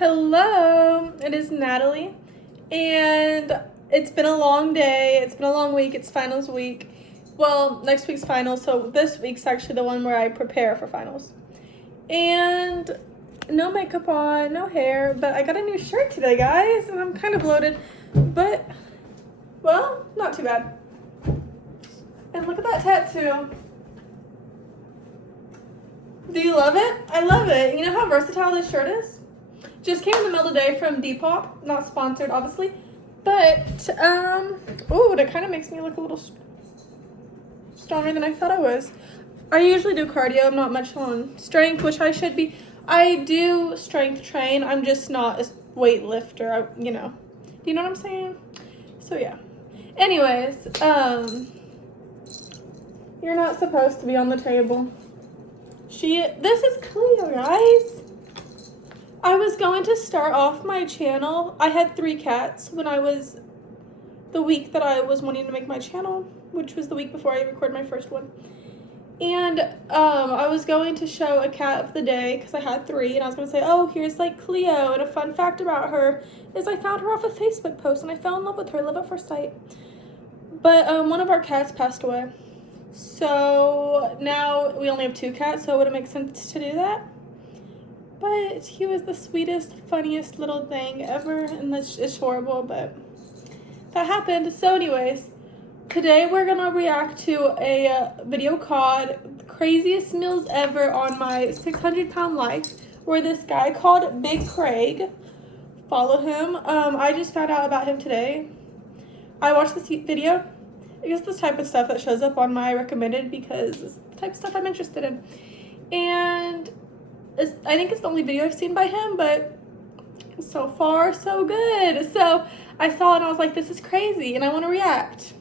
Hello, it is Natalie, and it's been a long day. It's been a long week. It's finals week. Well, next week's finals, so this week's actually the one where I prepare for finals. And no makeup on, no hair, but I got a new shirt today, guys, and I'm kind of bloated, but, well, not too bad. And look at that tattoo. Do you love it? I love it. You know how versatile this shirt is? Just came in the middle of the day from Depop. Not sponsored, obviously. But, ooh, that kind of makes me look a little stronger than I thought I was. I usually do cardio. I'm not much on strength, which I should be. I do strength train. I'm just not a weightlifter, you know. Do you know what I'm saying? So, yeah. Anyways, you're not supposed to be on the table. This is Cleo, guys. I was going to start off my channel. I had 3 cats when the week that I was wanting to make my channel, which was the week before I recorded my first one. And I was going to show a cat of the day because I had 3, and I was going to say, oh, here's like Cleo, and a fun fact about her is I found her off a Facebook post, and I fell in love with her, love at first sight. But one of our cats passed away. So now we only have 2 cats, so it wouldn't make sense to do that. But he was the sweetest, funniest little thing ever, and it's horrible, but that happened. So anyways, today we're going to react to a video called Craziest Meals Ever on My 600-Pound Life, where this guy called Big Craig, follow him. I just found out about him today. I watched this video. I guess this type of stuff that shows up on my recommended because it's the type of stuff I'm interested in. And I think it's the only video I've seen by him, but so far, so good. So I saw it and I was like, this is crazy, and I want to react.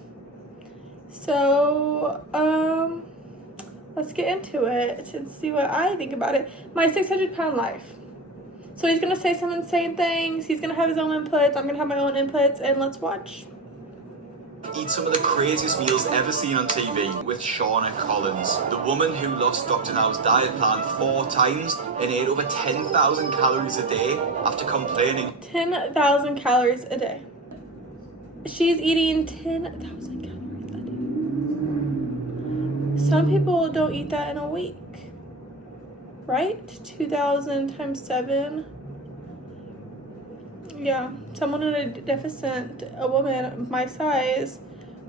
So, let's get into it and see what I think about it. My 600-pound life. So he's going to say some insane things. He's going to have his own inputs. I'm going to have my own inputs, and let's watch. Eat some of the craziest meals ever seen on TV with Shauna Collins, the woman who lost Dr. Now's diet plan 4 times and ate over 10,000 calories a day after complaining. 10,000 calories a day. She's eating 10,000 calories a day. Some people don't eat that in a week, right? 2,000 times 7. Yeah, someone in a deficit, a woman my size,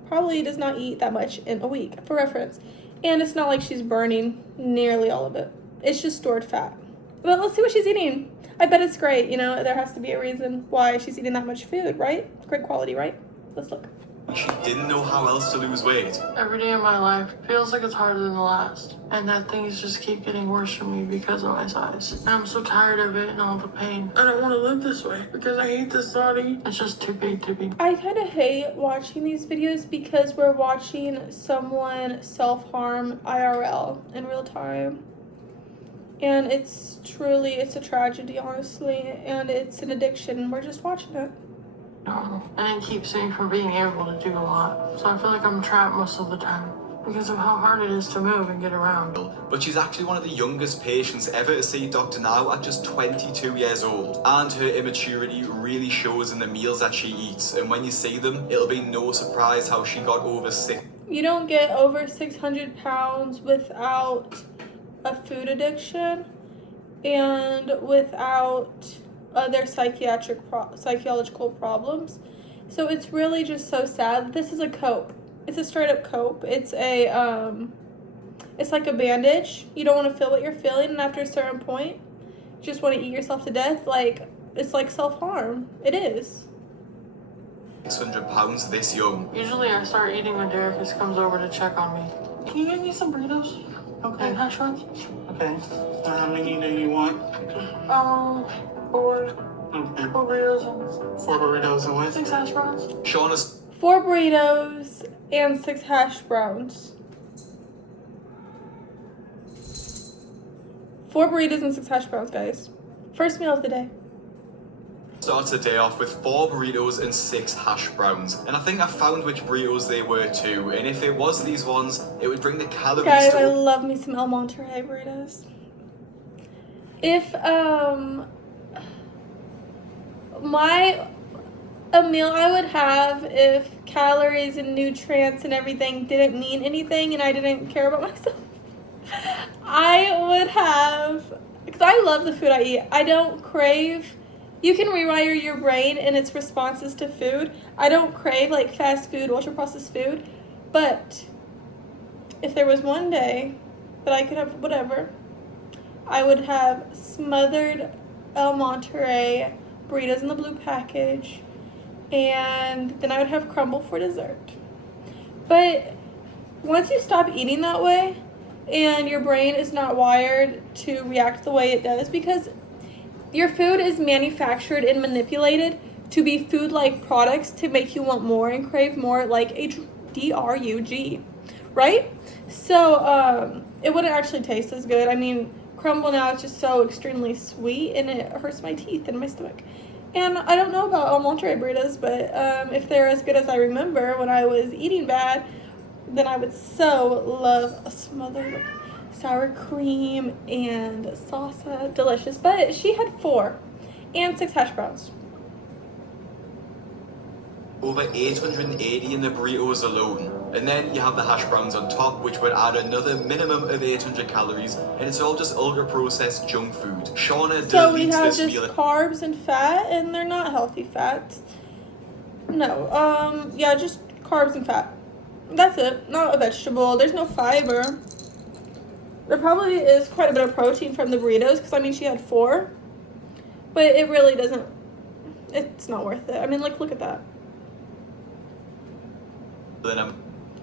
probably does not eat that much in a week, for reference. And it's not like she's burning nearly all of it. It's just stored fat. But let's see what she's eating. I bet it's great, you know, there has to be a reason why she's eating that much food, right? Great quality, right? Let's look. She didn't know how else to lose weight. Every day of my life feels like it's harder than the last. And that things just keep getting worse for me because of my size. And I'm so tired of it and all the pain. I don't want to live this way because I hate this body. It's just too big to be. I kind of hate watching these videos because we're watching someone self-harm IRL in real time. And it's a tragedy, honestly. And it's an addiction. We're just watching it. And it keeps me from being able to do a lot. So I feel like I'm trapped most of the time because of how hard it is to move and get around. But she's actually one of the youngest patients ever to see Dr. Now at just 22 years old. And her immaturity really shows in the meals that she eats. And when you see them, it'll be no surprise how she got over 6. You don't get over 600 pounds without a food addiction and without other psychological problems. So it's really just so sad. This is a cope. It's a straight up cope. It's it's like a bandage. You don't want to feel what you're feeling, and after a certain point, you just want to eat yourself to death. Like, it's like self-harm. It is. 600 pounds this young. Usually I start eating when Derek comes over to check on me. Can you get me some burritos? Okay. And hash browns? Okay. How many do you want? 4. Okay. 4 burritos 4 burritos and and what? 6 hash browns. Shauna's 4 burritos and 6 hash browns. 4 burritos and 6 hash browns, guys. First meal of the day. starts the day off with 4 burritos and 6 hash browns. And I think I found which burritos they were too. And if it was these ones, it would bring the calories Guys, to... I love me some El Monterey burritos. If, a meal I would have if calories and nutrients and everything didn't mean anything and I didn't care about myself. I would have, because I love the food I eat. I don't crave, you can rewire your brain and its responses to food. I don't crave like fast food, ultra processed food, but if there was one day that I could have whatever, I would have smothered El Monterey burritos in the blue package, and then I would have crumble for dessert. But once you stop eating that way, and your brain is not wired to react the way it does, because your food is manufactured and manipulated to be food-like products to make you want more and crave more, like a drug, right? So it wouldn't actually taste as good. I mean, crumble now is just so extremely sweet, and it hurts my teeth and my stomach. And I don't know about El Monterey burritos, but if they're as good as I remember when I was eating bad, then I would so love a smothered sour cream and salsa. Delicious. But she had 4 and 6 hash browns. Over 880 in the burritos alone. And then you have the hash browns on top, which would add another minimum of 800 calories, and it's all just ultra-processed junk food. Shauna So we deletes have this just meal. carbs and fat, and they're not healthy fats. No, yeah, just carbs and fat. That's it. Not a vegetable. There's no fiber. There probably is quite a bit of protein from the burritos, because, I mean, she had 4. But it really doesn't, it's not worth it. I mean, like, look at that. In a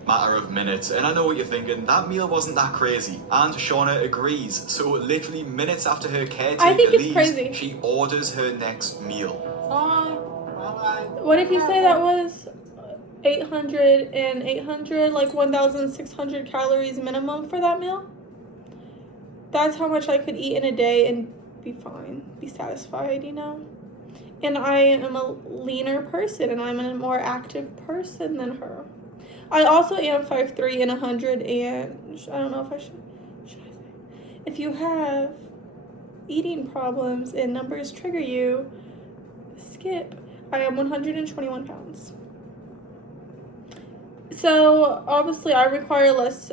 matter of minutes, and I know what you're thinking, that meal wasn't that crazy, and Shauna agrees. So literally minutes after her caretaker I think it's leaves, crazy. she orders her next meal. What did you say that was? 800 and 800, like 1,600 calories minimum for that meal? That's how much I could eat in a day and be fine, be satisfied, you know? And I am a leaner person, and I'm a more active person than her. I also am 5'3" and 100, and I don't know if I should I say. If you have eating problems and numbers trigger you, skip. I am 121 pounds. So obviously I require less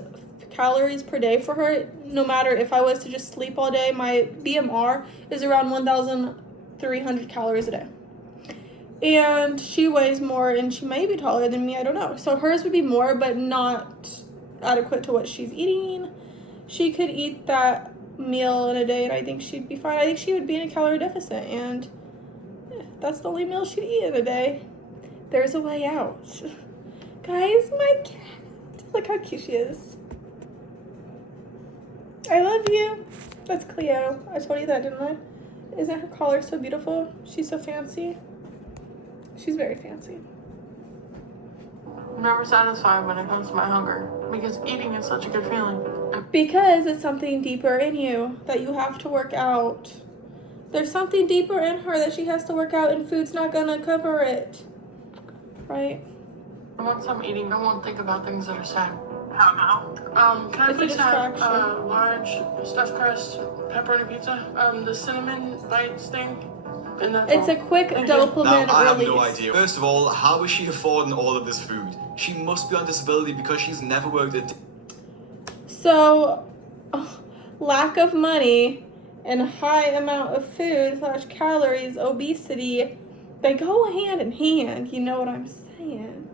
calories per day for her. No matter if I was to just sleep all day, my BMR is around 1,300 calories a day. And she weighs more, and she may be taller than me, I don't know. So hers would be more, but not adequate to what she's eating. She could eat that meal in a day, and I think she'd be fine. I think she would be in a calorie deficit, and if that's the only meal she'd eat in a day, there's a way out. Guys, my cat. Look how cute she is. I love you. That's Cleo. I told you that, didn't I? Isn't her collar so beautiful? She's so fancy. She's very fancy. I'm never satisfied when it comes to my hunger because eating is such a good feeling. Because it's something deeper in you that you have to work out. There's something deeper in her that she has to work out, and food's not gonna cover it. Right? Once I'm eating, I won't think about things that are sad. Can I It's a please have distraction. large stuffed crust pepperoni pizza? The cinnamon bites thing. And that's It's a all. quick Thank you. dopamine Now, I have release. no idea. First of all, how is she affording all of this food? She must be on disability because she's never worked at... So, lack of money and high amount of food / calories, obesity, they go hand in hand, you know what I'm saying?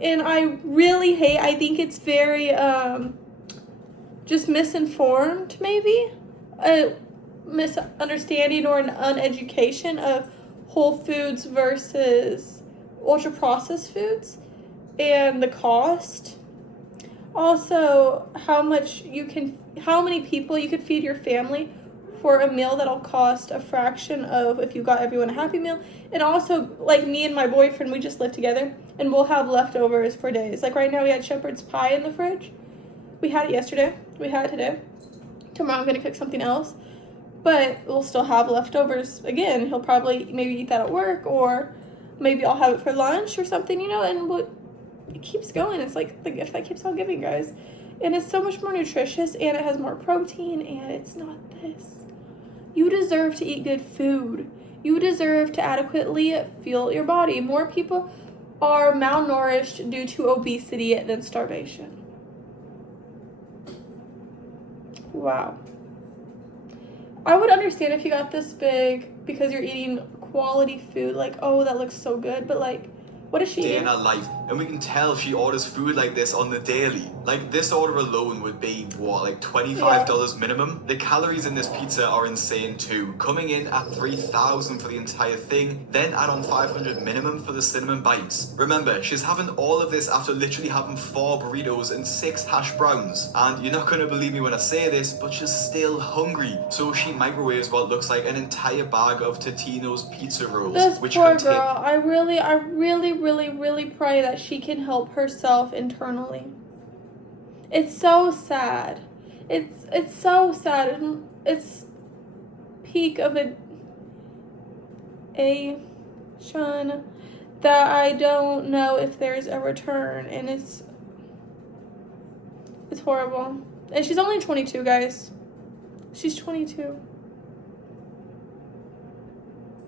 And I really hate, I think it's very just misinformed, maybe, a misunderstanding or an uneducation of whole foods versus ultra processed foods and the cost. Also, how many people you could feed your family for a meal that'll cost a fraction of if you got everyone a Happy Meal. And also, like, me and my boyfriend, we just live together, and we'll have leftovers for days. Like, right now we had shepherd's pie in the fridge. We had it yesterday. We had it today. Tomorrow I'm going to cook something else. But we'll still have leftovers again. He'll probably maybe eat that at work, or maybe I'll have it for lunch or something, you know, and it keeps going. It's like the gift that keeps on giving, guys. And it's so much more nutritious, and it has more protein, and it's not this. You deserve to eat good food. You deserve to adequately fuel your body. More people are malnourished due to obesity than starvation. Wow. I would understand if you got this big because you're eating quality food. Like, oh, that looks so good. But, like, what is she Day eating? in her life, and we can tell she orders food like this on the daily. Like, this order alone would be what, like $25 minimum? The calories in this pizza are insane too, coming in at 3,000 for the entire thing, then add on 500 minimum for the cinnamon bites. Remember, she's having all of this after literally having 4 burritos and 6 hash browns. And you're not gonna believe me when I say this, but she's still hungry. So she microwaves what looks like an entire bag of Totino's pizza rolls, This which poor contain girl. I really pray that she can help herself internally. It's so sad. It's so sad. It's peak of a shun that I don't know if there's a return, and it's horrible. And she's only 22, guys. She's 22.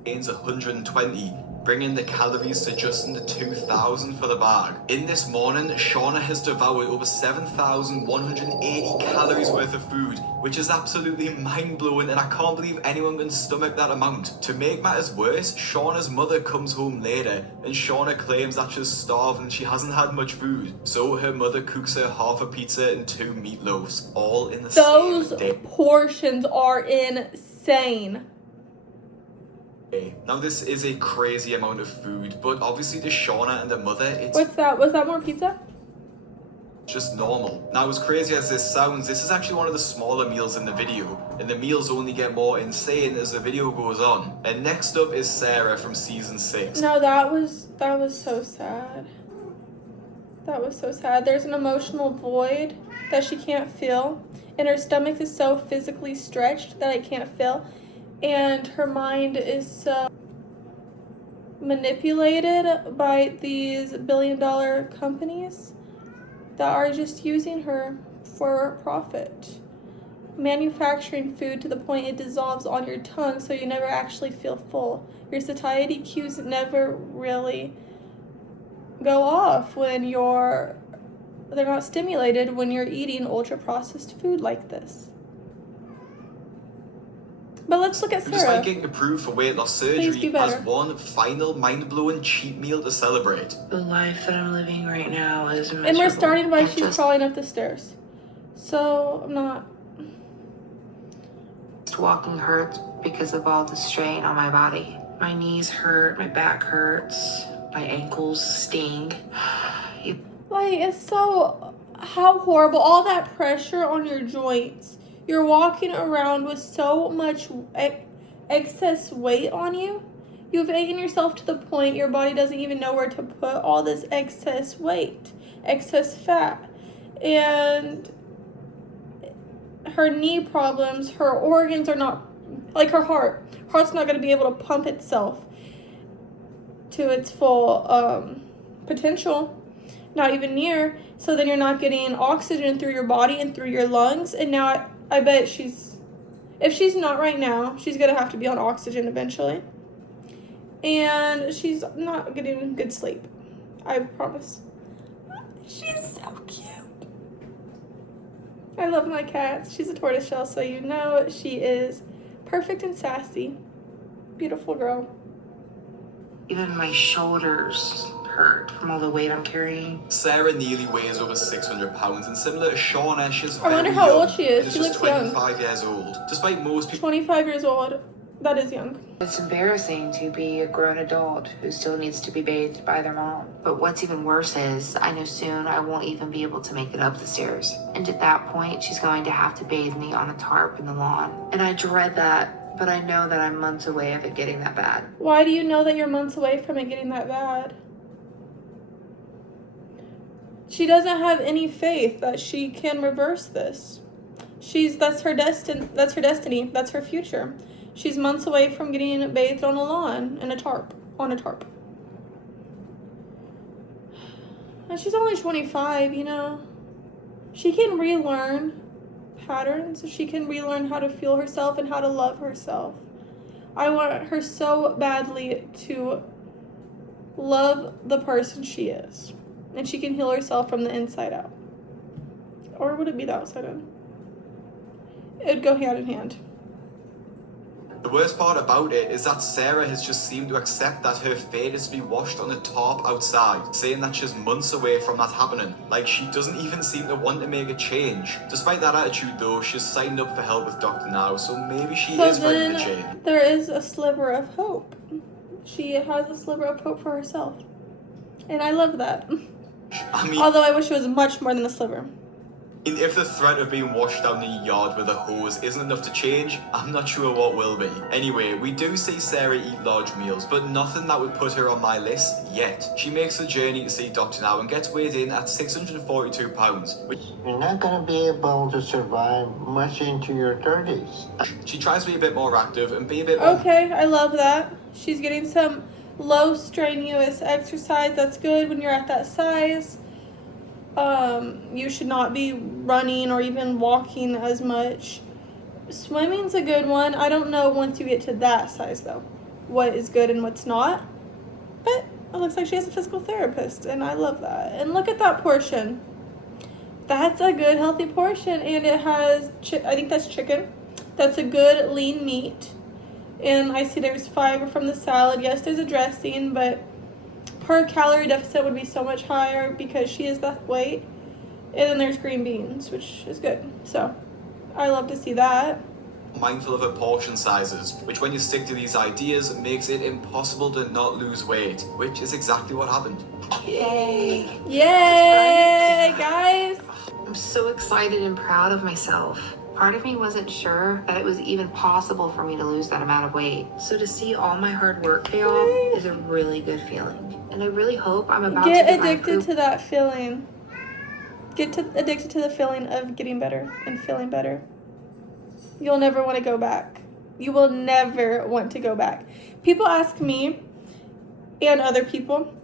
Contains 120, bringing the calories to just under 2,000 for the bag. In this morning, Shauna has devoured over 7,180 calories worth of food, which is absolutely mind-blowing, and I can't believe anyone can stomach that amount. To make matters worse, Shauna's mother comes home later, and Shauna claims that she's starved and she hasn't had much food. So her mother cooks her half a pizza and 2 meatloafs, all in the Those same day. portions are insane. Now this is a crazy amount of food, but obviously to Shauna and her mother, it's What's that? Was that more pizza? just normal. Now, as crazy as this sounds, this is actually one of the smaller meals in the video, and the meals only get more insane as the video goes on. And next up is Sarah from season 6. No, that was so sad. That was so sad. There's an emotional void that she can't feel, and her stomach is so physically stretched that it can't feel, and her mind is so manipulated by these billion-dollar companies that are just using her for profit. Manufacturing food to the point it dissolves on your tongue so you never actually feel full. Your satiety cues never really go off when they're not stimulated when you're eating ultra-processed food like this. But let's look at Despite Sarah. getting approved for weight loss Please surgery, be better. has one final mind-blowing cheat meal to celebrate. The life that I'm living right now is miserable. And we're starting by I'm she's just crawling up the stairs. So I'm not. walking hurts because of all the strain on my body. My knees hurt, my back hurts, my ankles sting. Like, it's so. How horrible. All that pressure on your joints. You're walking around with so much excess weight on you. You've eaten yourself to the point your body doesn't even know where to put all this excess weight, excess fat. And her knee problems, her organs are not, like her heart's not going to be able to pump itself to its full potential, not even near. So then you're not getting oxygen through your body and through your lungs. And now I bet if she's not right now, she's going to have to be on oxygen eventually. And she's not getting good sleep. I promise. She's so cute. I love my cats. She's a tortoiseshell, so you know she is perfect and sassy. Beautiful girl. Even my shoulders hurt from all the weight I'm carrying. Sarah nearly weighs over 600 pounds, and similar to Shauna, she's I wonder very how young, old she is. and She just looks young. 25 years old. Despite most people 25 years old. That is young. It's embarrassing to be a grown adult who still needs to be bathed by their mom. But what's even worse is I know soon I won't even be able to make it up the stairs. And at that point, she's going to have to bathe me on a tarp in the lawn. And I dread that, but I know that I'm months away of it getting that bad. Why do you know that you're months away from it getting that bad? She doesn't have any faith that she can reverse this. That's her destiny. That's her future. She's months away from getting bathed on a lawn in a tarp. And she's only 25, you know. She can relearn patterns. She can relearn how to feel herself and how to love herself. I want her so badly to love the person she is. And she can heal herself from the inside out. Or would it be the outside in? It'd go hand in hand. The worst part about it is that Sarah has just seemed to accept that her fate is to be washed on a tarp outside, saying that she's months away from that happening. Like, she doesn't even seem to want to make a change. Despite that attitude though, she's signed up for help with Dr. Now, so maybe she is ready to change. There is a sliver of hope. She has a sliver of hope for herself. And I love that. I mean, although I wish it was much more than a sliver. if the threat of being washed down the yard with a hose isn't enough to change, I'm not sure what will be. Anyway, we do see Sarah eat large meals, but nothing that would put her on my list yet. She makes the journey to see Dr. Now and gets weighed in at 642 pounds. You're not going to be able to survive much into your 30s. She tries to be a bit more active and be a bit more... Okay, I love that. She's getting some low strenuous exercise. That's good when you're at that size. You should not be running or even walking as much. Swimming's a good one. I don't know once you get to that size though, what is good and what's not. But it looks like she has a physical therapist, and I love that. And look at that portion. That's a good healthy portion, and it has, I think that's chicken. That's a good lean meat. And I see there's fiber from the salad. Yes, there's a dressing, but her calorie deficit would be so much higher because she is that weight. And then there's green beans, which is good. So I love to see that. mindful of her portion sizes, which when you stick to these ideas makes it impossible to not lose weight, which is exactly what happened. Yay! Yay, guys! I'm so excited and proud of myself. Part of me wasn't sure that it was even possible for me to lose that amount of weight. So to see all my hard work pay off is a really good feeling. And I really hope I'm about to get addicted to that feeling. Addicted to the feeling of getting better and feeling better. You'll never want to go back. You will never want to go back. People ask me and other people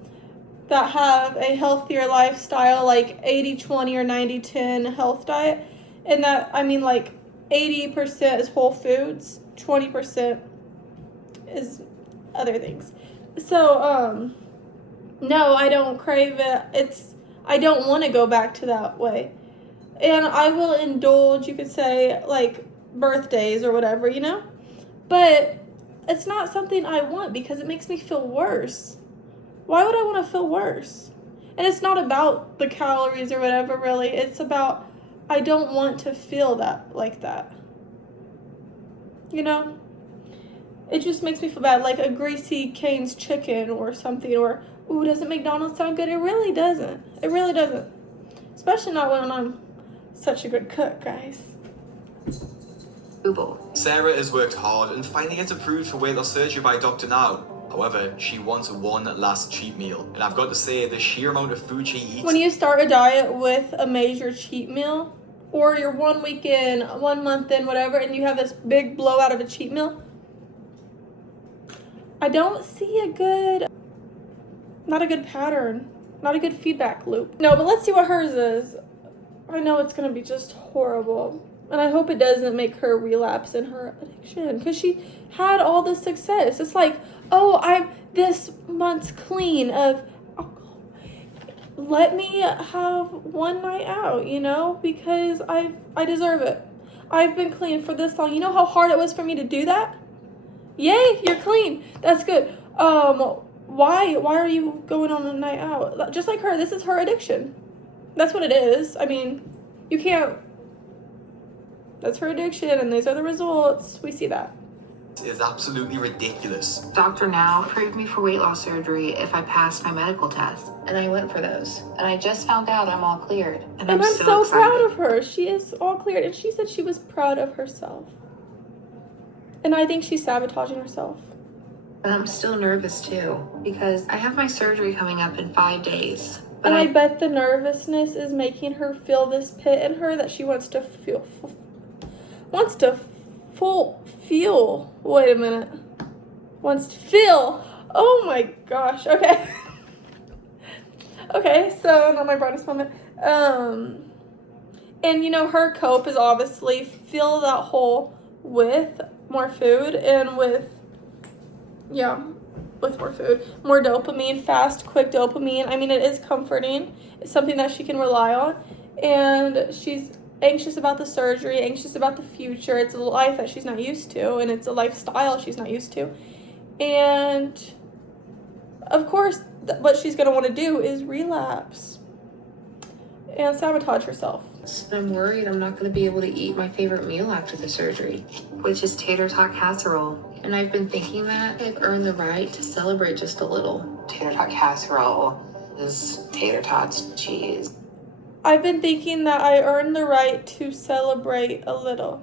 that have a healthier lifestyle, like 80-20 or 90-10 health diet, and that, I mean, like 80% is whole foods, 20% is other things. So, no, I don't crave it. I don't want to go back to that way. And I will indulge, you could say, like birthdays or whatever, you know? But it's not something I want because it makes me feel worse. Why would I want to feel worse? And it's not about the calories or whatever, really. It's about, I don't want to feel that like that. You know? It just makes me feel bad. Like a greasy Cane's chicken or something. Or, ooh, doesn't McDonald's sound good? It really doesn't. It really doesn't. Especially not when I'm such a good cook, guys. Sarah has worked hard and finally gets approved for weight loss surgery by Dr. Now. However, she wants one last cheat meal. And I've got to say, the sheer amount of food she eats... When you start a diet with a major cheat meal, or you're 1 week in, 1 month in, whatever, and you have this big blowout of a cheat meal, I don't see not a good pattern, not a good feedback loop. No, but let's see what hers is. I know it's going to be just horrible. And I hope it doesn't make her relapse in her addiction, because she had all this success. It's like, oh, I'm this month's clean of alcohol. Let me have one night out, you know, because I deserve it. I've been clean for this long. You know how hard it was for me to do that? Yay, you're clean. That's good. Why are you going on a night out? Just like her, this is her addiction. That's what it is. I mean, you can't. That's her addiction, and these are the results. We see that. Is absolutely ridiculous. Dr. Now approved me for weight loss surgery if I passed my medical test, and I went for those. And I just found out I'm all cleared, and I'm so excited. Proud of her. She is all cleared, and she said she was proud of herself. And I think she's sabotaging herself. But I'm still nervous too, because I have my surgery coming up in 5 days. But and I bet the nervousness is making her feel this pit in her that she wants to feel. Wait a minute. Wants to feel. Oh my gosh. Okay. Okay, so not my brightest moment. And you know, her cope is obviously fill that hole with more food and with Yeah, with more food. More dopamine, fast, quick dopamine. I mean, it is comforting. It's something that she can rely on. And she's anxious about the surgery, anxious about the future. It's a life that she's not used to, and it's a lifestyle she's not used to. And of course, what she's going to want to do is relapse and sabotage herself. I'm worried I'm not going to be able to eat my favorite meal after the surgery, which is tater tot casserole. And I've been thinking that I've earned the right to celebrate just a little. Tater tot casserole is tater tots and cheese. I've been thinking that I earned the right to celebrate a little.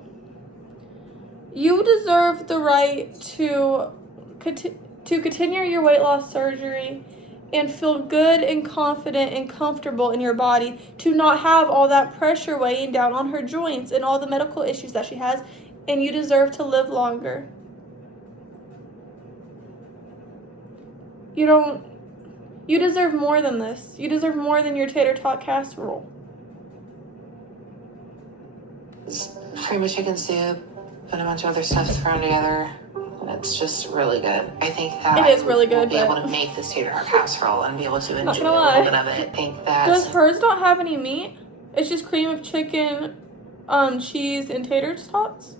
You deserve the right to continue your weight loss surgery and feel good and confident and comfortable in your body, to not have all that pressure weighing down on her joints and all the medical issues that she has, and you deserve to live longer. You deserve more than this. You deserve more than your tater tot casserole. It's cream of chicken soup and a bunch of other stuff thrown together. And it's just really good. I think that It is really good, will be able but to make this tater tot casserole and be able to not enjoy gonna a lie. little bit of it. I think that Does hers not have any meat? It's just cream of chicken, cheese, and tater tots?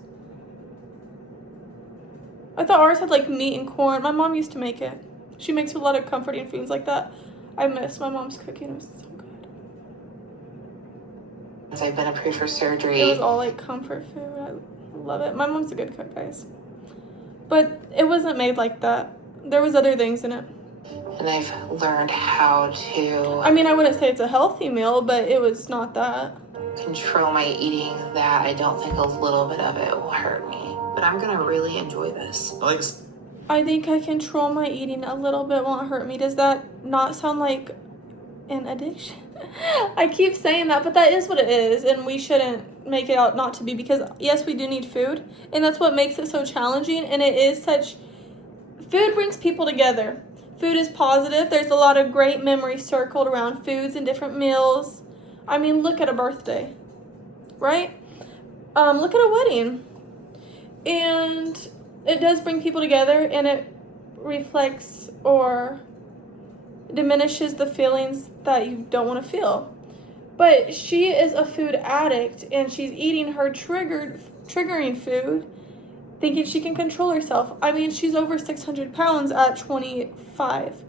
I thought ours had like meat and corn. My mom used to make it. She makes a lot of comforting foods like that. I miss my mom's cooking. It was so good. since I've been approved for surgery. It was all like comfort food. I love it. My mom's a good cook, guys. But it wasn't made like that. There was other things in it. And I've learned how to I mean, I wouldn't say it's a healthy meal, but it was not that. control my eating, that I don't think a little bit of it will hurt me. But I'm gonna really enjoy this. I think I control my eating a little bit won't hurt me. Does that not sound like an addiction? I keep saying that, but that is what it is, and we shouldn't make it out not to be, because yes, we do need food, and that's what makes it so challenging, and it is such... Food brings people together. Food is positive. There's a lot of great memories circled around foods and different meals. I mean, look at a birthday, right? Look at a wedding. And it does bring people together, and it reflects or diminishes the feelings that you don't want to feel. But she is a food addict, and she's eating her triggering food, thinking she can control herself. I mean, she's over 600 pounds at 25.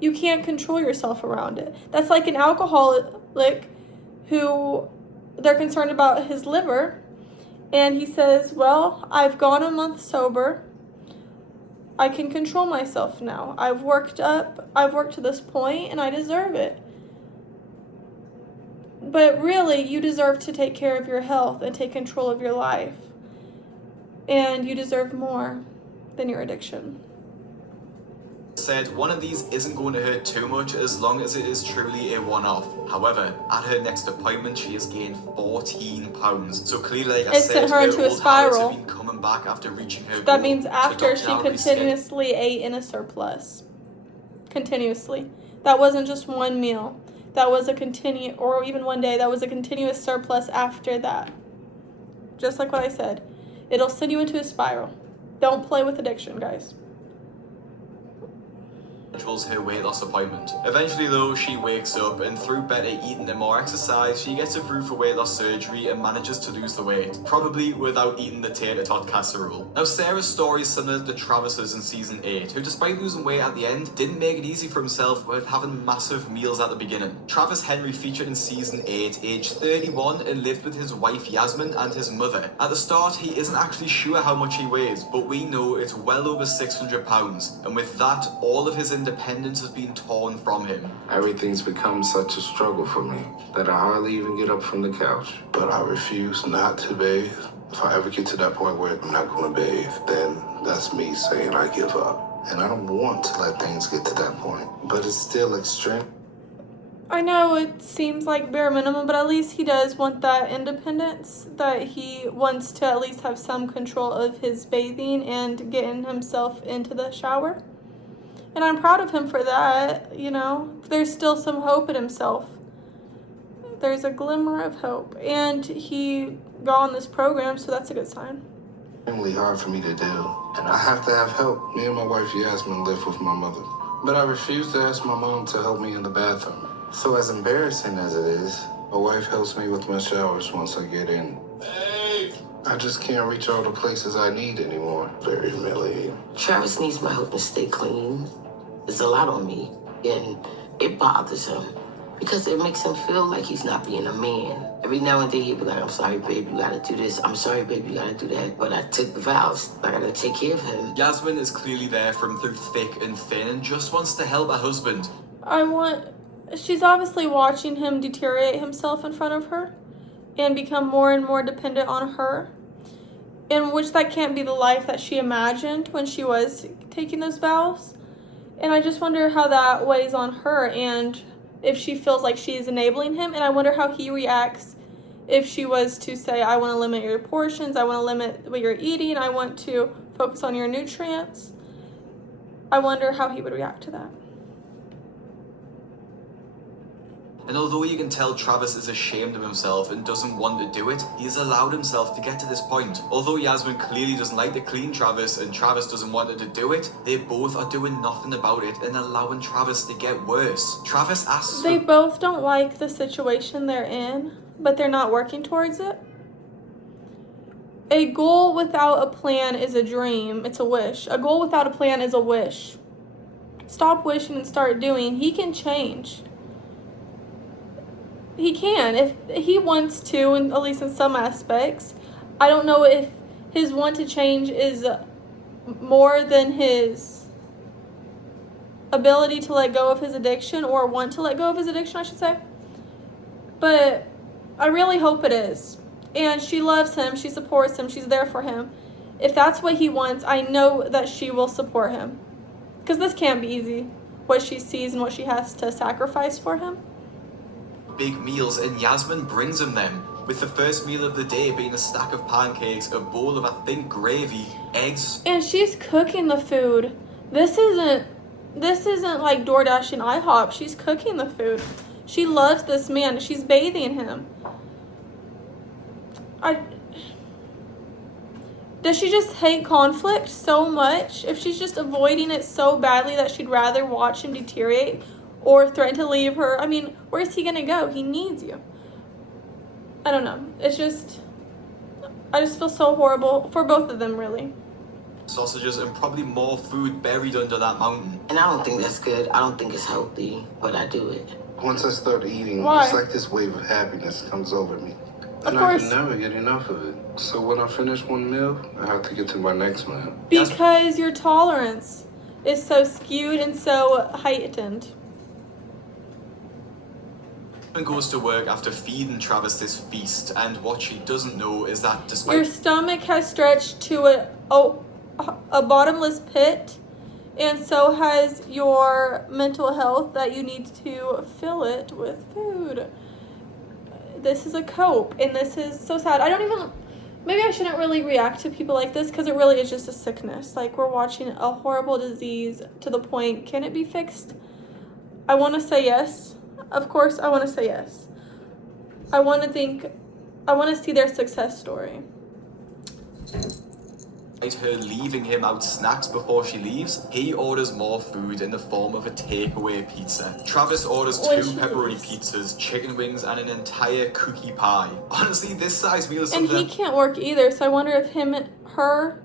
You can't control yourself around it. That's like an alcoholic who they're concerned about his liver, and he says, well, I've gone a month sober. I can control myself now. I've worked to this point, and I deserve it. But really, you deserve to take care of your health and take control of your life. And you deserve more than your addiction. Said one of these isn't going to hurt too much as long as it is truly a one-off. However, at her next appointment, she has gained 14 pounds. So clearly, like I It said, sent her into a old habits spiral. have been coming back after reaching her That goal. means after she Dr. Alvey's continuously ate in a surplus. Continuously. That wasn't just one meal. That was or even one day, that was a continuous surplus after that. Just like what I said. It'll send you into a spiral. Don't play with addiction, guys. schedules her weight loss appointment. Eventually though, she wakes up and through better eating and more exercise, she gets approved for weight loss surgery and manages to lose the weight, probably without eating the tater tot casserole. Now Sarah's story is similar to Travis's in season 8, who despite losing weight at the end, didn't make it easy for himself with having massive meals at the beginning. Travis Henry featured in season 8, aged 31 and lived with his wife Yasmin and his mother. At the start, he isn't actually sure how much he weighs, but we know it's well over 600 pounds, and with that, all of his independence has been torn from him. Everything's become such a struggle for me that I hardly even get up from the couch. But I refuse not to bathe. If I ever get to that point where I'm not going to bathe, then that's me saying I give up. And I don't want to let things get to that point. But it's still extreme. I know it seems like bare minimum, but at least he does want that independence, that he wants to at least have some control of his bathing and getting himself into the shower. And I'm proud of him for that, you know. There's still some hope in himself. There's a glimmer of hope. And he got on this program, so that's a good sign. extremely hard for me to do, and I have to have help. Me and my wife Yasmin live with my mother, but I refuse to ask my mom to help me in the bathroom. So as embarrassing as it is, my wife helps me with my showers once I get in. I just can't reach all the places I need anymore. Very humiliating. Travis needs my help to stay clean. It's a lot on me, and it bothers him because it makes him feel like he's not being a man. Every now and then he'll be like, I'm sorry, babe, you gotta do this. I'm sorry, babe, you gotta do that. But I took the vows. I gotta take care of him. Yasmin is clearly there for him through thick and thin and just wants to help her husband. She's obviously watching him deteriorate himself in front of her and become more and more dependent on her, in which that can't be the life that she imagined when she was taking those vows. And I just wonder how that weighs on her and if she feels like she is enabling him. And I wonder how he reacts if she was to say, I want to limit your portions, I want to limit what you're eating, I want to focus on your nutrients. I wonder how he would react to that. And although you can tell Travis is ashamed of himself and doesn't want to do it, he has allowed himself to get to this point. Although Yasmin clearly doesn't like to clean Travis and Travis doesn't want her to do it, they both are doing nothing about it and allowing Travis to get worse. Travis asks They both don't like the situation they're in, but they're not working towards it. A goal without a plan is a dream. It's a wish. A goal without a plan is a wish. Stop wishing and start doing. He can change. He can, if he wants to, and at least in some aspects. I don't know if his want to change is more than his ability to let go of his addiction, or want to let go of his addiction, I should say. But I really hope it is. And she loves him, she supports him, she's there for him. If that's what he wants, I know that she will support him. Because this can't be easy, what she sees and what she has to sacrifice for him. big meals and Yasmin brings him them, with the first meal of the day being a stack of pancakes, a bowl of, I think, gravy, eggs. And she's cooking the food. This isn't like DoorDash and IHOP. She's cooking the food. She loves this man. She's bathing him. Does she just hate conflict so much? If she's just avoiding it so badly that she'd rather watch him deteriorate or threaten to leave her, I mean, where's he gonna go? He needs you. I don't know. I just feel so horrible for both of them, really. Sausages and probably more food buried under that mountain. And I don't think that's good. I don't think it's healthy, but I do it. Once I start eating, Why? it's like this wave of happiness comes over me. Of And course. I can never get enough of it. So when I finish one meal, I have to get to my next meal. Because your tolerance is so skewed and so heightened. And goes to work after feeding Travis this feast, and what she doesn't know is that despite Your stomach has stretched to a bottomless pit, and so has your mental health, that you need to fill it with food. This is a cope, and this is so sad. Maybe I shouldn't really react to people like this, because it really is just a sickness. Like, we're watching a horrible disease to the point, can it be fixed? I want to say yes. Of course, I want to say yes. I want to see their success story. her leaving him out snacks before she leaves, he orders more food in the form of a takeaway pizza. Travis orders 2 pepperoni pizzas, chicken wings, and an entire cookie pie. Honestly, this size meal is And something... he can't work either, so I wonder if her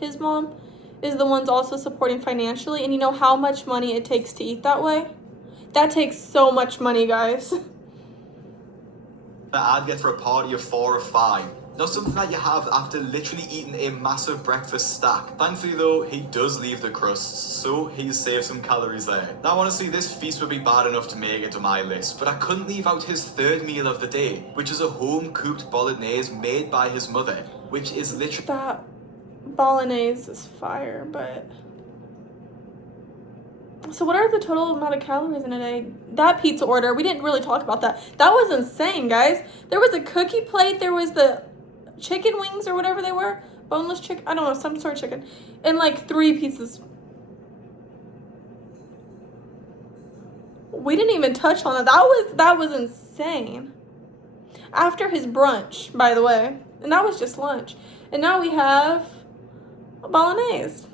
his mom is the ones also supporting financially. And you know how much money it takes to eat that way? That takes so much money, guys. that I'd get for a party of 4 or 5. Not something that you have after literally eating a massive breakfast stack. Thankfully though, he does leave the crusts, so he's saved some calories there. Now honestly, this feast would be bad enough to make it to my list, but I couldn't leave out his 3rd meal of the day, which is a home-cooked bolognese made by his mother, which is literally... That bolognese is fire, but... So what are the total amount of calories in a day? That pizza order, we didn't really talk about that. That was insane, guys. There was a cookie plate, there was the chicken wings or whatever they were. Boneless chicken, I don't know, some sort of chicken. And like 3 pieces. We didn't even touch on it. That was insane. After his brunch, by the way. And that was just lunch. And now we have bolognese.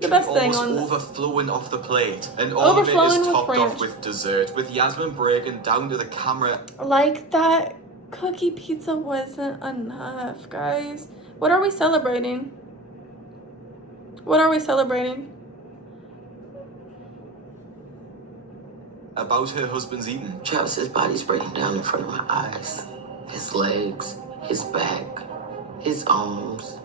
The best thing on this. Overflowing off the plate. And all of it Overflowing is with topped ranch. off with dessert, with Yasmin breaking down to the camera. Like that cookie pizza wasn't enough, guys. What are we celebrating? What are we celebrating? About her husband's eating. Travis's body's breaking down in front of my eyes. His legs, his back, his arms.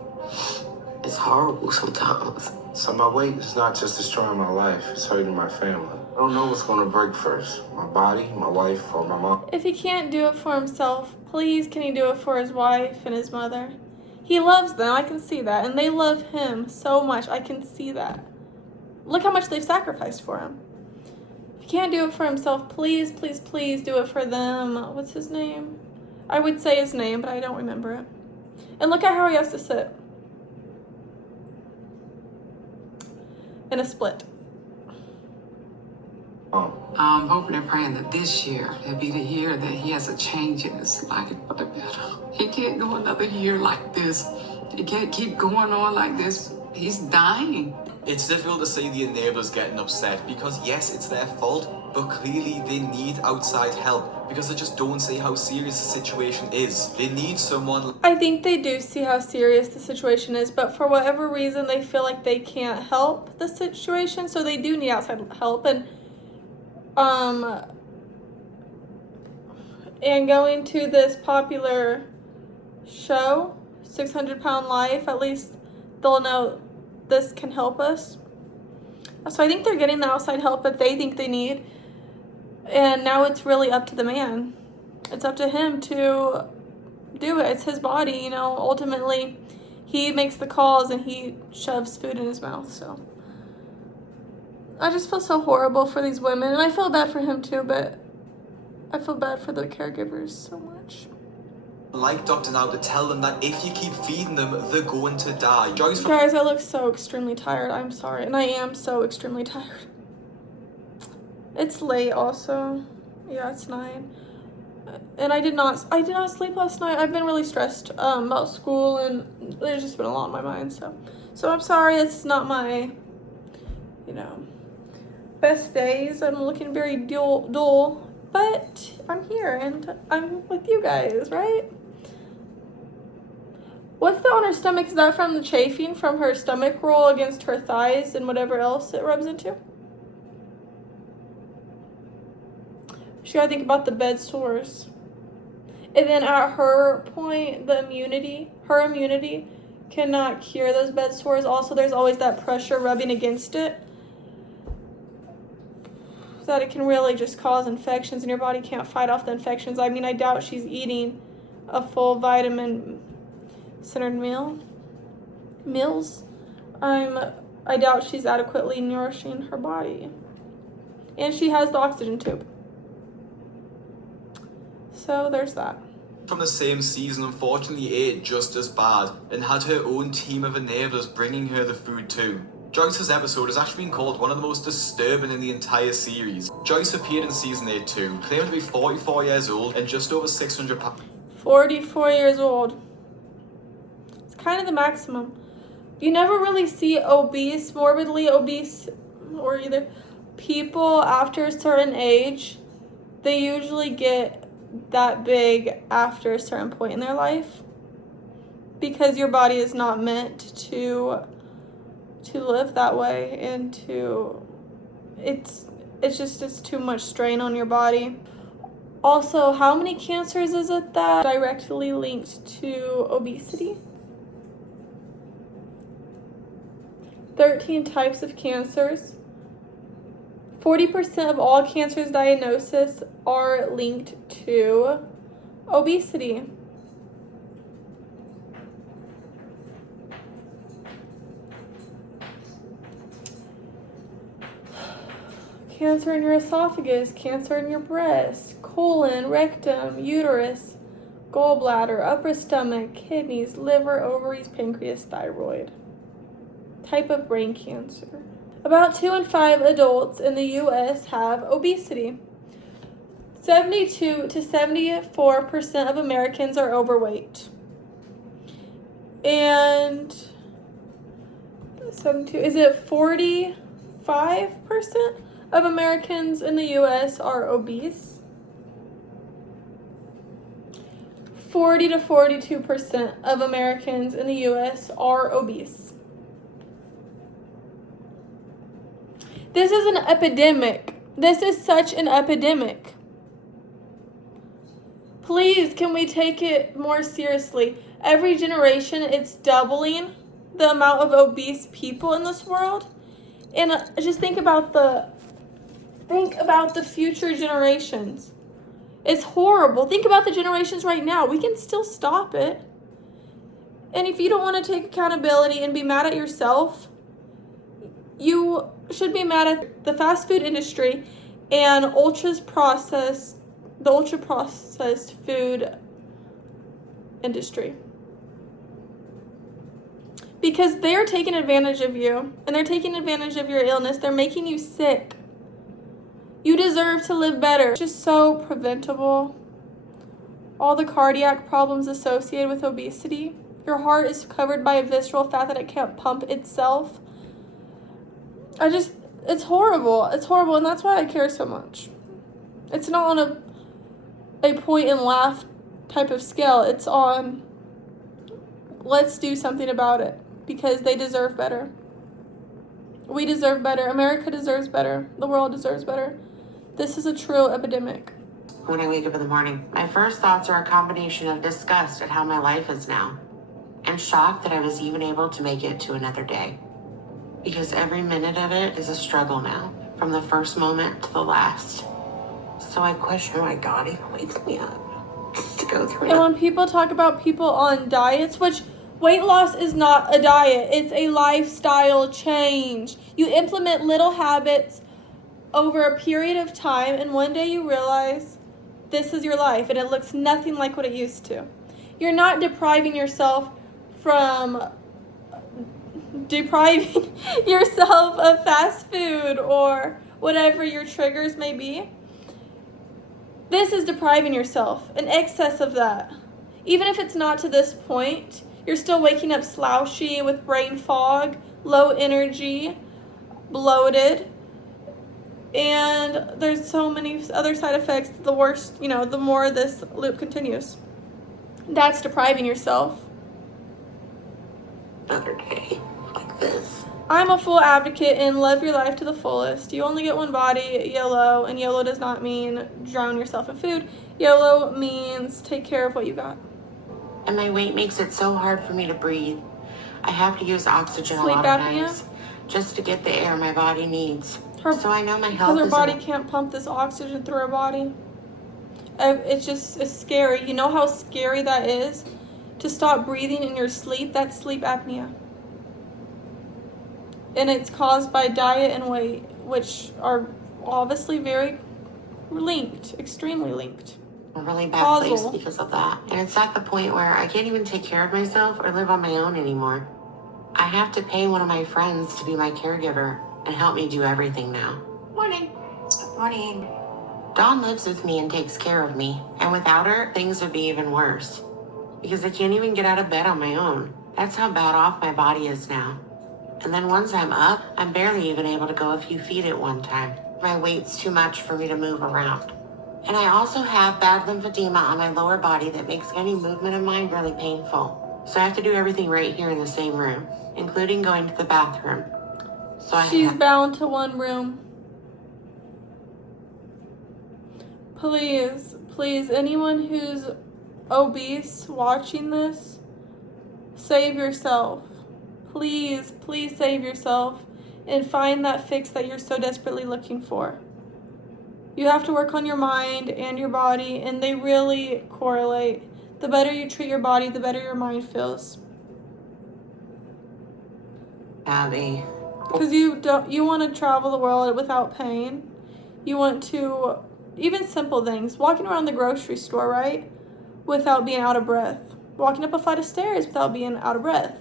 It's horrible sometimes. So my weight is not just destroying my life, it's hurting my family. I don't know what's gonna break first, my body, my wife, or my mom. If he can't do it for himself, please can he do it for his wife and his mother? He loves them, I can see that. And they love him so much, I can see that. Look how much they've sacrificed for him. If he can't do it for himself, please, please, please do it for them. What's his name? I would say his name, but I don't remember it. And look at how he has to sit. In a split. I'm hoping and praying that this year will be the year that he has a change in his life for the better. He can't go another year like this. He can't keep going on like this. He's dying. It's difficult to see the enablers getting upset because yes, it's their fault, but clearly they need outside help because they just don't see how serious the situation is. They need someone. I think they do see how serious the situation is, but for whatever reason they feel like they can't help the situation, so they do need outside help. And going to this popular show, 600 Pound Life, at least they'll know this can help us. So I think they're getting the outside help that they think they need. And now it's really up to the man. It's up to him to do it. It's his body, you know. Ultimately, he makes the calls and he shoves food in his mouth. So I just feel so horrible for these women. And I feel bad for him too, but I feel bad for the caregivers so much. Like Dr. Now to tell them that if you keep feeding them, they're going to die. Guys, I look so extremely tired. I'm sorry. And I am so extremely tired. It's late also. Yeah, it's 9. And I did not sleep last night. I've been really stressed about school, and there's just been a lot on my mind. So I'm sorry. It's not my, best days. I'm looking very dull, but I'm here and I'm with you guys, right? What's that on her stomach? Is that from the chafing from her stomach roll against her thighs and whatever else it rubs into? She gotta think about the bed sores. And then at her point, her immunity cannot cure those bed sores. Also, there's always that pressure rubbing against it, that it can really just cause infections and your body can't fight off the infections. I mean, I doubt she's eating a full vitamin-centered meals. I doubt she's adequately nourishing her body. And she has the oxygen tube. So there's that. From the same season unfortunately ate just as bad and had her own team of enablers bringing her the food too. Joyce's episode has actually been called one of the most disturbing in the entire series. Joyce appeared in season 8 too, claimed to be 44 years old and just over 600 pounds. 44 years old. It's kind of the maximum. You never really see morbidly obese, or either people after a certain age. They usually get that big after a certain point in their life because your body is not meant to live that way, and it's too much strain on your body. Also, how many cancers is it that are directly linked to obesity? 13 types of cancers. 40% of all cancers diagnosis are linked to obesity. Cancer in your esophagus, cancer in your breast, colon, rectum, uterus, gallbladder, upper stomach, kidneys, liver, ovaries, pancreas, thyroid. Type of brain cancer. About 2 in 5 adults in the U.S. have obesity. 72 to 74% of Americans are overweight. And 72, is it 45% of Americans in the US are obese? 40 to 42% of Americans in the US are obese. This is an epidemic. This is such an epidemic. Please, can we take it more seriously? Every generation, it's doubling the amount of obese people in this world. And just think about the future generations. It's horrible. Think about the generations right now. We can still stop it. And if you don't want to take accountability and be mad at yourself, you should be mad at the fast food industry and ultra processed food industry. Because they're taking advantage of you, and they're taking advantage of your illness. They're making you sick. You deserve to live better. It's just so preventable. All the cardiac problems associated with obesity. Your heart is covered by a visceral fat that it can't pump itself. It's horrible. It's horrible, and that's why I care so much. It's not on a point and laugh type of scale. It's on, let's do something about it, because they deserve better. We deserve better. America deserves better. The world deserves better. This is a true epidemic. When I wake up in the morning, my first thoughts are a combination of disgust at how my life is now and shock that I was even able to make it to another day. Because every minute of it is a struggle now, from the first moment to the last. So I question why God even wakes me up just to go through it. And when people talk about people on diets, which weight loss is not a diet, it's a lifestyle change. You implement little habits over a period of time, and one day you realize this is your life, and it looks nothing like what it used to. You're not depriving yourself of fast food or whatever your triggers may be. This is depriving yourself, in excess of that. Even if it's not to this point, you're still waking up slouchy with brain fog, low energy, bloated, and there's so many other side effects. The worst, the more this loop continues. That's depriving yourself. Another day like this. I'm a full advocate in live your life to the fullest. You only get one body, YOLO, and YOLO does not mean drown yourself in food. YOLO means take care of what you got. And my weight makes it so hard for me to breathe. I have to use oxygen Sleep a lot apnea? of times just to get the air my body needs. So I know my health Because her is body can't pump this oxygen through her body. It's scary. You know how scary that is? To stop breathing in your sleep, that's sleep apnea. And it's caused by diet and weight, which are obviously very linked, extremely linked. a really bad place because of that. And it's at the point where I can't even take care of myself or live on my own anymore. I have to pay one of my friends to be my caregiver and help me do everything now. Morning. Morning. Dawn lives with me and takes care of me. And without her, things would be even worse. Because I can't even get out of bed on my own. That's how bad off my body is now. And then once I'm up, I'm barely even able to go a few feet at one time. My weight's too much for me to move around. And I also have bad lymphedema on my lower body that makes any movement of mine really painful. So I have to do everything right here in the same room, including going to the bathroom. So She's bound to one room. Please, anyone who's obese watching this, save yourself. Please save yourself and find that fix that you're so desperately looking for. You have to work on your mind and your body, and they really correlate. The better you treat your body, the better your mind feels. Abby. Because you want to travel the world without pain. You want to, even simple things, walking around the grocery store, right? Without being out of breath. Walking up a flight of stairs without being out of breath.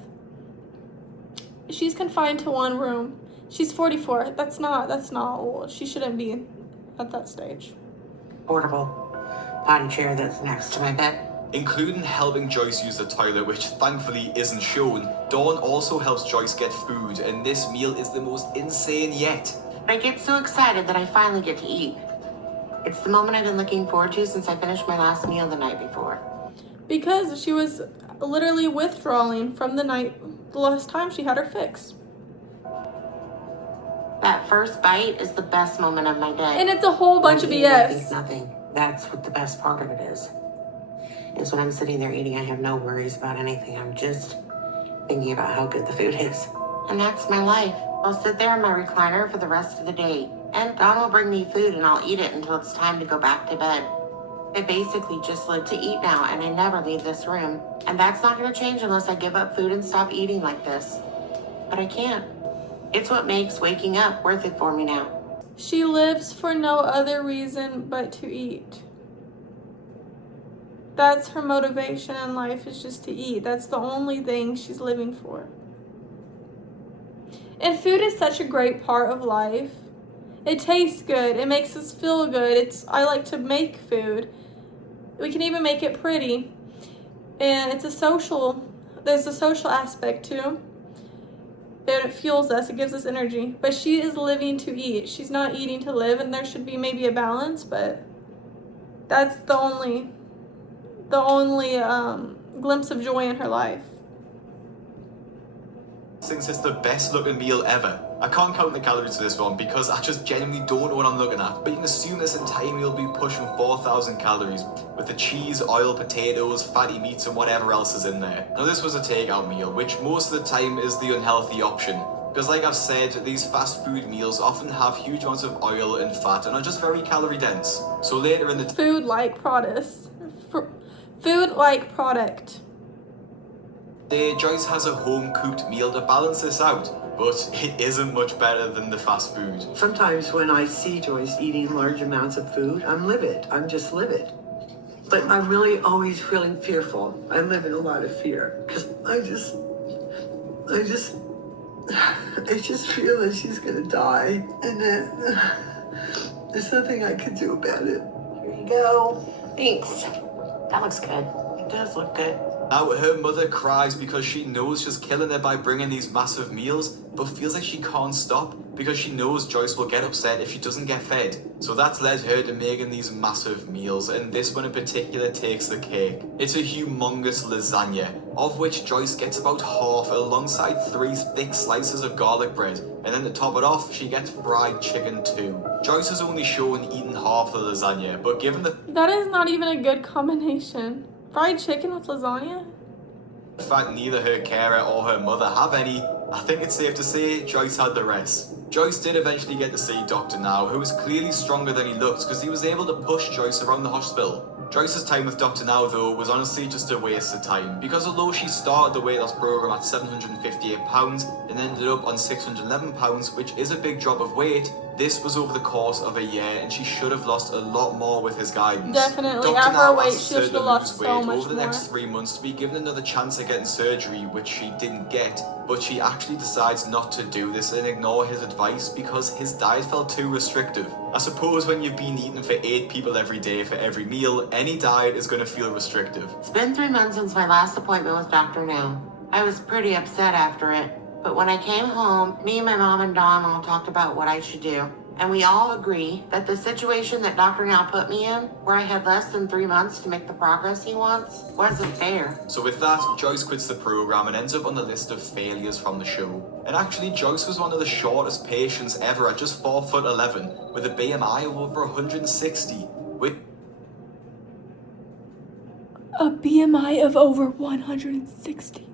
She's confined to one room. She's 44. That's not old. She shouldn't be at that stage. Portable body chair that's next to my bed. including helping Joyce use the toilet, which thankfully isn't shown. Dawn also helps Joyce get food, and this meal is the most insane yet. I get so excited that I finally get to eat. It's the moment I've been looking forward to since I finished my last meal the night before. Because she was literally withdrawing from the last time she had her fix. That first bite is the best moment of my day. And it's a whole bunch of I BS. think nothing. That's what the best part of it is. Is when I'm sitting there eating, I have no worries about anything. I'm just thinking about how good the food is. And that's my life. I'll sit there in my recliner for the rest of the day. And Don will bring me food and I'll eat it until it's time to go back to bed. I basically just live to eat now and I never leave this room. And that's not going to change unless I give up food and stop eating like this. But I can't. It's what makes waking up worth it for me now. She lives for no other reason but to eat. That's her motivation in life, is just to eat. That's the only thing she's living for. And food is such a great part of life. It tastes good. It makes us feel good. I like to make food. We can even make it pretty. And there's a social aspect too. It fuels us, it gives us energy. But she is living to eat. She's not eating to live, and there should be maybe a balance, but that's the only glimpse of joy in her life. Thinks it's the best looking meal ever. I can't count the calories for this one because I just genuinely don't know what I'm looking at, but you can assume this entire meal will be pushing 4,000 calories with the cheese, oil, potatoes, fatty meats and whatever else is in there. Now this was a takeout meal, which most of the time is the unhealthy option. Because like I've said, these fast food meals often have huge amounts of oil and fat and are just very calorie dense. So later in the Food-like product. Joyce has a home-cooked meal to balance this out, but it isn't much better than the fast food. Sometimes when I see Joyce eating large amounts of food, I'm livid. I'm just livid. But I'm really always feeling fearful. I live in a lot of fear because I just feel that she's gonna die, and then there's nothing I can do about it. Here you go. Thanks. That looks good. It does look good. Now, her mother cries because she knows she's killing her by bringing these massive meals, but feels like she can't stop because she knows Joyce will get upset if she doesn't get fed. So that's led her to making these massive meals, and this one in particular takes the cake. It's a humongous lasagna, of which Joyce gets about half alongside 3 thick slices of garlic bread, and then to top it off, she gets fried chicken too. Joyce is only shown eating half the lasagna, but given the That is not even a good combination. Fried chicken with lasagna? fact neither her carer or her mother have any, I think it's safe to say Joyce had the rest. Joyce did eventually get to see Dr. Now, who was clearly stronger than he looks because he was able to push Joyce around the hospital. Joyce's time with Dr. Now, though, was honestly just a waste of time, because although she started the weight loss program at 758 pounds and ended up on 611 pounds, which is a big drop of weight, this was over the course of a year and she should have lost a lot more with his guidance. Definitely, Dr. at her Now weight, asked she her should to have lost lose so weight much over the next more. 3 months to be given another chance at getting surgery, which she didn't get, but she actually decides not to do this and ignore his advice because his diet felt too restrictive. I suppose when you've been eating for 8 people every day for every meal, any diet is going to feel restrictive. It's been 3 months since my last appointment with Dr. Now. I was pretty upset after it, but when I came home, me, my mom, and Dawn all talked about what I should do. And we all agree that the situation that Dr. Now put me in, where I had less than 3 months to make the progress he wants, wasn't fair. So with that, Joyce quits the program and ends up on the list of failures from the show. And actually, Joyce was one of the shortest patients ever at just 4'11", with a BMI of over 160. A BMI of over 160.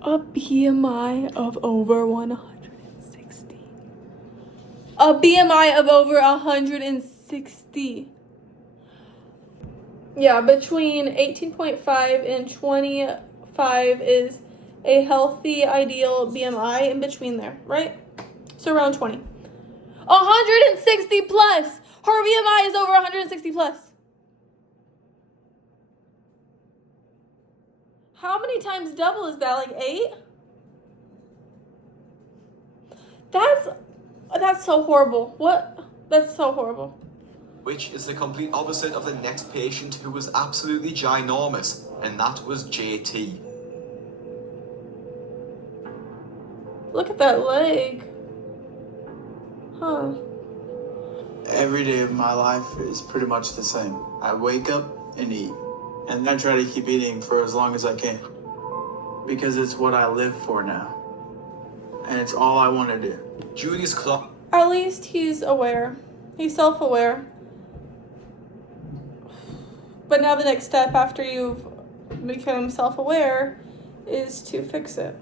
A BMI of over 160. A BMI of over 160. Yeah, between 18.5 and 25 is a healthy, ideal BMI in between there, right? So around 20. 160 plus! Her BMI is over 160 plus. How many times double is that? Like 8? That's so horrible. What? That's so horrible. which is the complete opposite of the next patient who was absolutely ginormous, and that was JT. Look at that leg. Huh. Every day of my life is pretty much the same. I wake up and eat, and I try to keep eating for as long as I can, because it's what I live for now, and it's all I want to do. Julius Clark. At least he's aware. He's self-aware. But now the next step after you've become self-aware is to fix it.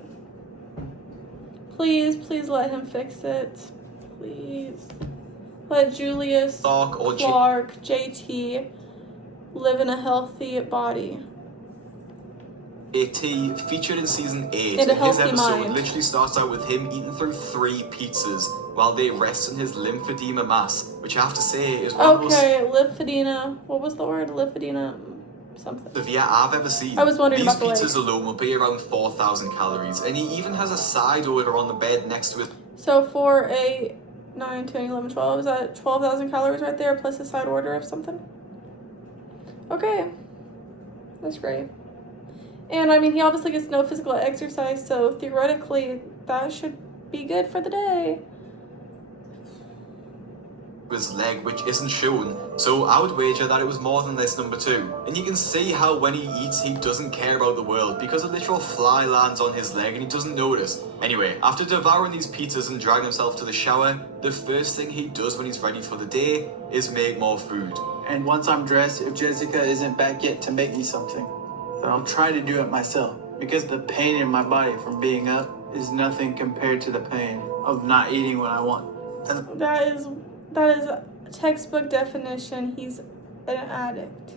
Please, please let him fix it. Please. Let Julius Clark, JT, live in a healthy body. JT featured in season 8, In a and his healthy episode mind. literally starts out with him eating through 3 pizzas while they rest in his lymphedema mass, which I have to say is one of the most Okay, lymphedema. What was the word? Lymphedema something. severe I've ever seen. I was wondering These about the leg. pizzas alone will be around 4,000 calories, and he even has a side order on the bed next to it. So 4, 8, 9, 10, 11, 12. Is that 12,000 calories right there plus a side order of something? Okay. That's great. And I mean, he obviously gets no physical exercise, so theoretically, that should be good for the day. His leg, which isn't shown, so I would wager that it was more than this number 2. And you can see how when he eats, he doesn't care about the world because a literal fly lands on his leg and he doesn't notice. Anyway, after devouring these pizzas and dragging himself to the shower, the first thing he does when he's ready for the day is make more food. And once I'm dressed, if Jessica isn't back yet to make me something, then I'll try to do it myself, because the pain in my body from being up is nothing compared to the pain of not eating what I want. And That is textbook definition. He's an addict.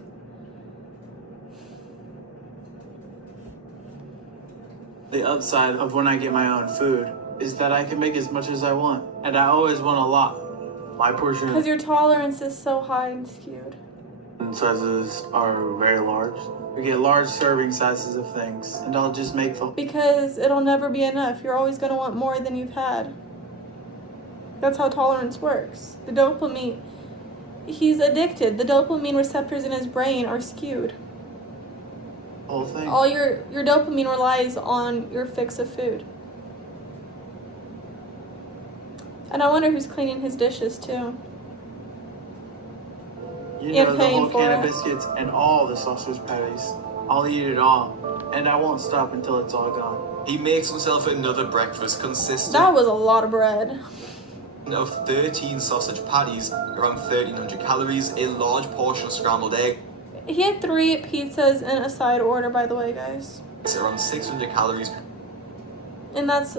the upside of when I get my own food is that I can make as much as I want, and I always want a lot. My portion Because your tolerance is so high and skewed. sizes are very large. We get large serving sizes of things, and I'll just make the... Because it'll never be enough. You're always going to want more than you've had. That's how tolerance works. The dopamine... He's addicted. The dopamine receptors in his brain are skewed. whole thing. All your dopamine relies on your fix of food. And I wonder who's cleaning his dishes, too. You and know, the paying whole for can it. of biscuits and all the sausage patties. I'll eat it all, and I won't stop until it's all gone. He makes himself another breakfast consisting That was a lot of bread. of 13 sausage patties, around 1,300 calories, a large portion of scrambled egg, He had 3 pizzas and a side order, by the way, guys. around 600 calories, And that's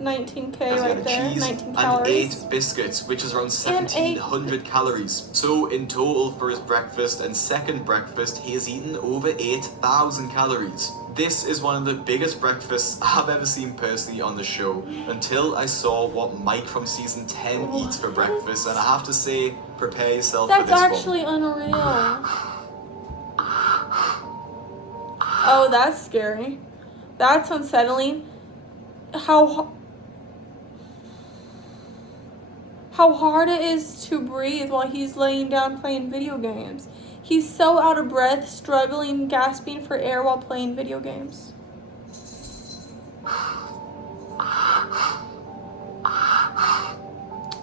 19K as he right had there. cheese, 19 and calories. 8 biscuits, which is around And 1,700 calories. So in total for his breakfast and second breakfast, he has eaten over 8,000 calories. This is one of the biggest breakfasts I've ever seen personally on the show, until I saw what Mike from season 10 eats for breakfast, and I have to say, prepare yourself for That's this actually unreal. Oh, that's scary. That's unsettling. How hard it is to breathe while he's laying down playing video games. He's so out of breath, struggling, gasping for air while playing video games.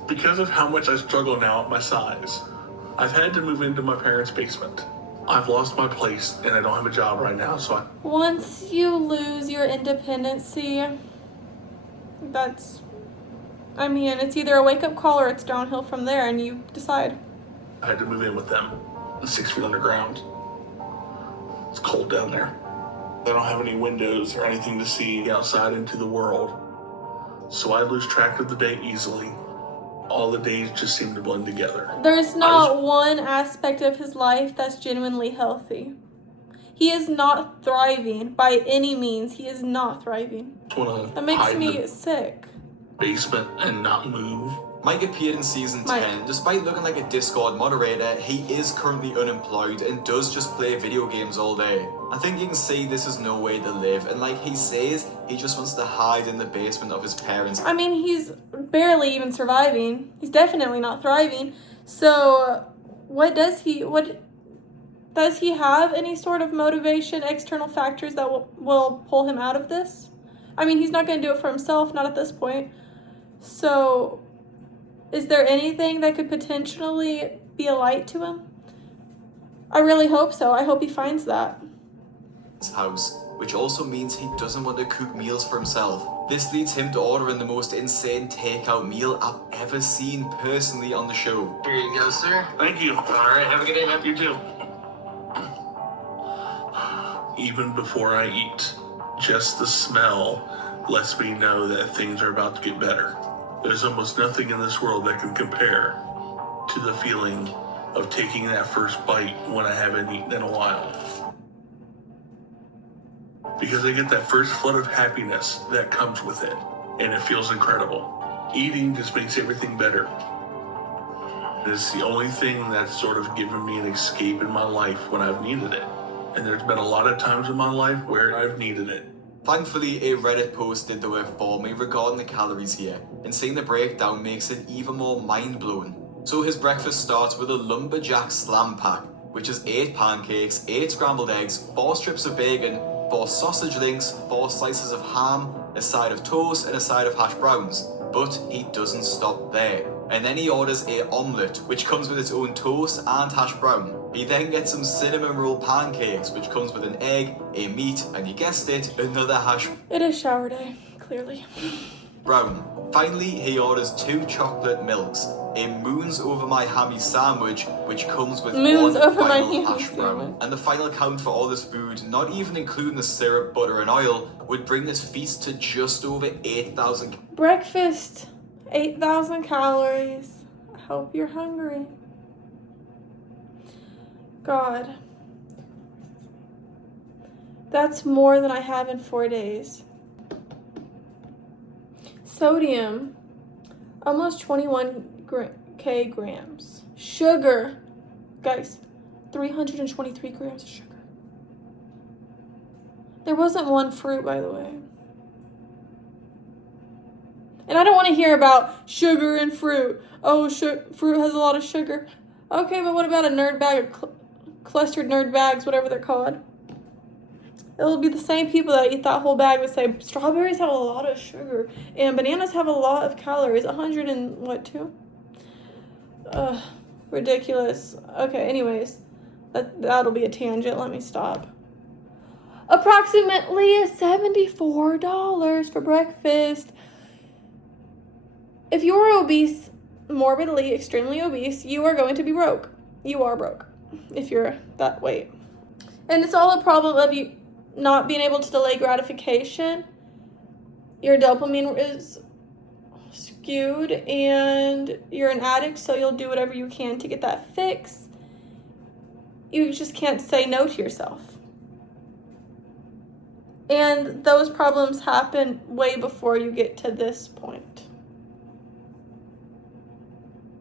Because of how much I struggle now at my size, I've had to move into my parents' basement. I've lost my place and I don't have a job right now, so Once you lose your independency, I mean, it's either a wake-up call or it's downhill from there, and you decide. I had to move in with them, 6 feet underground. It's cold down there. I don't have any windows or anything to see outside into the world, so I lose track of the day easily. All the days just seem to blend together. There's not one aspect of his life that's genuinely healthy. He is not thriving by any means. He is not thriving. That makes me sick. Basement and not move. Mike appeared in season 10. Despite looking like a Discord moderator, he is currently unemployed and does just play video games all day. I think you can see this is no way to live, and like he says, he just wants to hide in the basement of his parents. I mean, he's barely even surviving. He's definitely not thriving. So what does he have any sort of motivation, external factors that will pull him out of this? I mean, he's not going to do it for himself, not at this point. So, is there anything that could potentially be a light to him? I really hope so. I hope he finds that. His house, which also means he doesn't want to cook meals for himself. This leads him to ordering the most insane takeout meal I've ever seen personally on the show. Here you go, sir. Thank you. All right, have a good day, man. You too. Even before I eat, just the smell lets me know that things are about to get better. There's almost nothing in this world that can compare to the feeling of taking that first bite when I haven't eaten in a while. Because I get that first flood of happiness that comes with it, and it feels incredible. Eating just makes everything better. It's the only thing that's sort of given me an escape in my life when I've needed it. And there's been a lot of times in my life where I've needed it. Thankfully, a Reddit post did the work for me regarding the calories here, and seeing the breakdown makes it even more mind-blowing. So his breakfast starts with a lumberjack slam pack, which is 8 pancakes, 8 scrambled eggs, 4 strips of bacon, 4 sausage links, 4 slices of ham, a side of toast, and a side of hash browns. But he doesn't stop there. And then he orders a omelette, which comes with its own toast and hash brown. He then gets some cinnamon roll pancakes, which comes with an egg, a meat, and you guessed it, another hash It is shower day, clearly. brown. Finally, he orders 2 chocolate milks, a moons over my hammy sandwich, which comes with Moons 1 over my final hammy hash brown. sandwich. And the final count for all this food, not even including the syrup, butter, and oil, would bring this feast to just over 8,000. Breakfast, 8,000 calories. I hope you're hungry. God. That's more than I have in 4 days. Sodium, almost 21k grams. Sugar, guys, 323 grams of sugar. There wasn't one fruit, by the way. And I don't want to hear about sugar and fruit. Oh, fruit has a lot of sugar. Okay, but what about a nerd bag of clustered nerd bags, whatever they're called? It'll be the same people that eat that whole bag would say strawberries have a lot of sugar and bananas have a lot of calories. 102? Ugh, ridiculous. Okay, anyways, that'll be a tangent. Let me stop. Approximately $74 for breakfast. If you're obese, morbidly, extremely obese, you are going to be broke. You are broke if you're that weight. And it's all a problem of you not being able to delay gratification. Your dopamine is skewed and you're an addict, so you'll do whatever you can to get that fix. You just can't say no to yourself. And those problems happen way before you get to this point.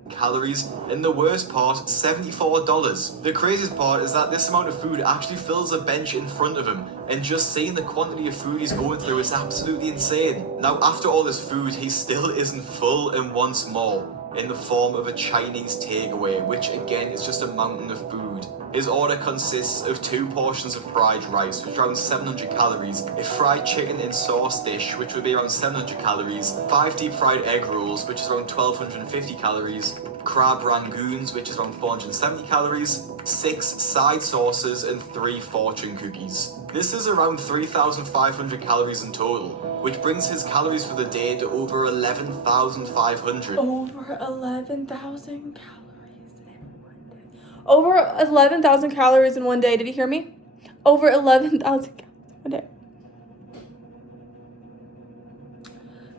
Calories, and the worst part, $74. The craziest part is that this amount of food actually fills a bench in front of him, and just seeing the quantity of food he's going through is absolutely insane. Now, after all this food, he still isn't full and wants more, in the form of a Chinese takeaway, which again is just a mountain of food. His order consists of 2 portions of fried rice, which are around 700 calories, a fried chicken in sauce dish, which would be around 700 calories, 5 deep fried egg rolls, which is around 1,250 calories, crab rangoons, which is around 470 calories, 6 side sauces, and 3 fortune cookies. This is around 3,500 calories in total, which brings his calories for the day to over 11,500. Over 11,000 calories. Over 11,000 calories in one day. Did you hear me? Over 11,000 calories in one day.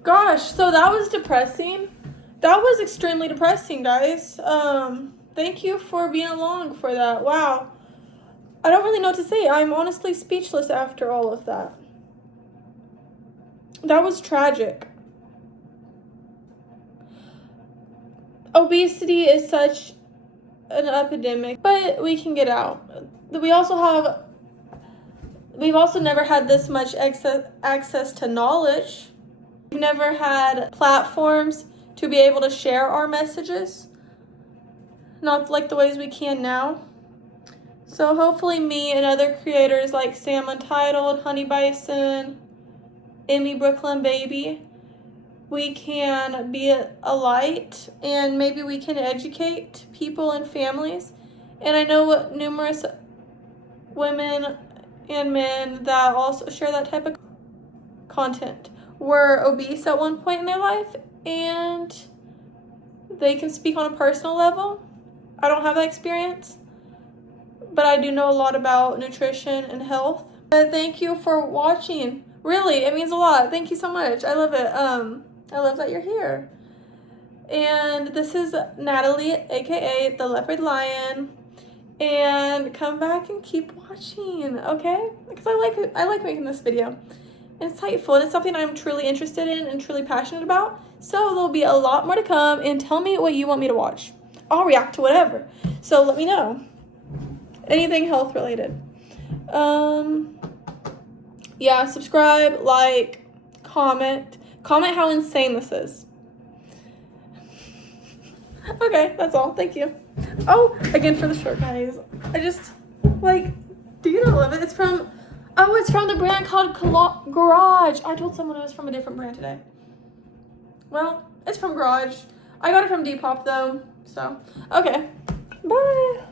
Gosh, so that was depressing. That was extremely depressing, guys. Thank you for being along for that. Wow. I don't really know what to say. I'm honestly speechless after all of that. That was tragic. Obesity is such an epidemic, but we can get out. We've also never had this much access to knowledge. We've never had platforms to be able to share our messages. not like the ways we can now. So hopefully me and other creators like Sam Untitled, Honey Bison, Emmy Brooklyn Baby, we can be a light, and maybe we can educate people and families. And I know numerous women and men that also share that type of content were obese at one point in their life, and they can speak on a personal level. I don't have that experience, but I do know a lot about nutrition and health. But thank you for watching. Really, it means a lot. Thank you so much. I love it. I love that you're here. And this is Natalie, aka the Leopard Lion. And come back and keep watching, okay? Because I like making this video. It's insightful, and it's something I'm truly interested in and truly passionate about. So there'll be a lot more to come, and tell me what you want me to watch. I'll react to whatever. So let me know. Anything health related. Yeah, subscribe, like, comment. Comment how insane this is. Okay, that's all. Thank you. Oh, again for the shirt, guys. I just, like, do you not love it? It's from the brand called Garage. I told someone it was from a different brand today. Well, it's from Garage. I got it from Depop, though. So, okay. Bye.